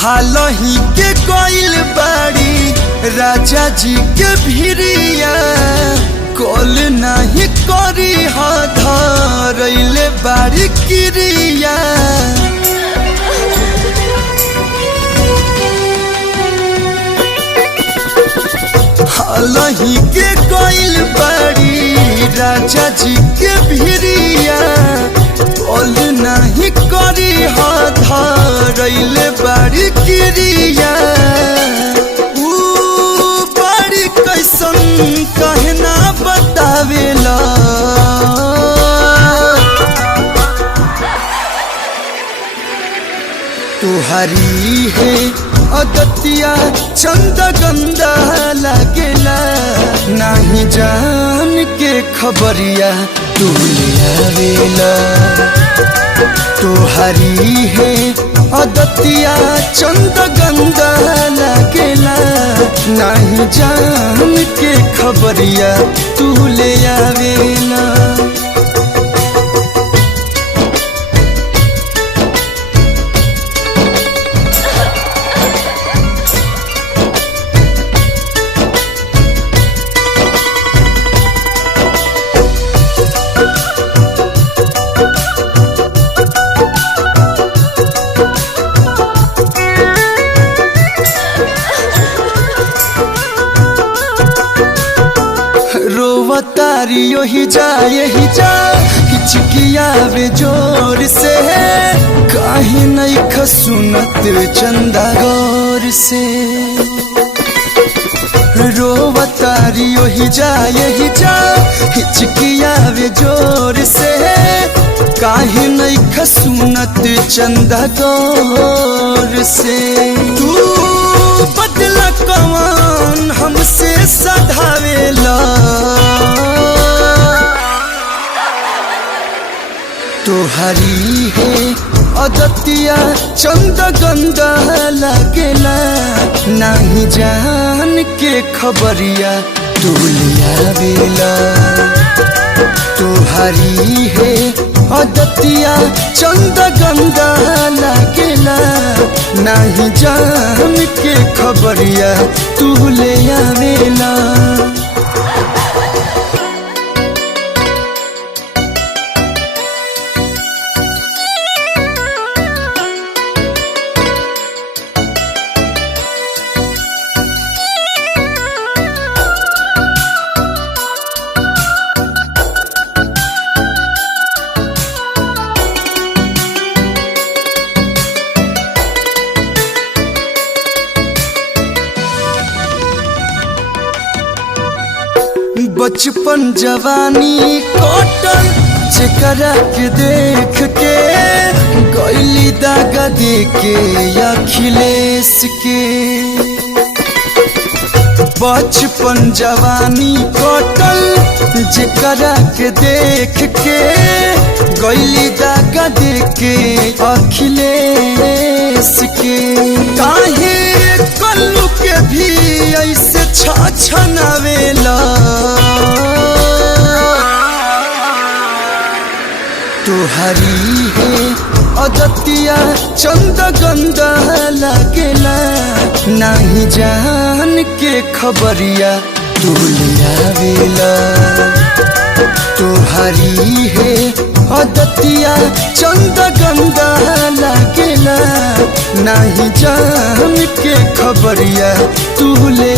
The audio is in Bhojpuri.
हालही के गइल बाड़ी राजा जी के भिरिया कॉल नहीं करी धरैले बाड़ी क्रिया। हालही के गइल बाड़ी राजा जी के भिरिया कॉल नहीं करी धरैले बाड़ी क्रिया। बाड़ी कैसन कहना बतावेला तुहारी है अदतिया चंद गंदा लगेला नहीं जान के खबरिया तू ले आवेला। तुहारी है अदतिया चंद गंदा लगेला नहीं जान के खबरिया तू ले आवेला। रोवतारी यही जा हिचकियावे जोर से काहे नहीं खसुनत चंदा गौर से। रोवतारी यही जा हिचकियावे जोर से काहे नहीं खसुनत चंदा गौर से। तू बदला कौन हमसे सधावेला तुहारी है अदतिया चंद गंदा लगेला नहीं जान के खबरिया तू लियावेला। तुहारी है अदतिया चंद गंदा लगेला नहीं जान के खबरिया तू ले आवेला। बचपन जवानी कटल जेकरा के देख के गइली दागा दे के अखिलेश के। बचपन जवानी कटल जेकरा के देख के गइली दागा दे के अखिलेश के। काहे कल्लू के भी ऐसे छछनावेला तुहारी है अदतिया चंद गंदा लगेला नहीं जान के खबरिया तू ले आवेला। तुहारी है अदतिया चंद गंदा लगेला नहीं जान के खबरिया तू ले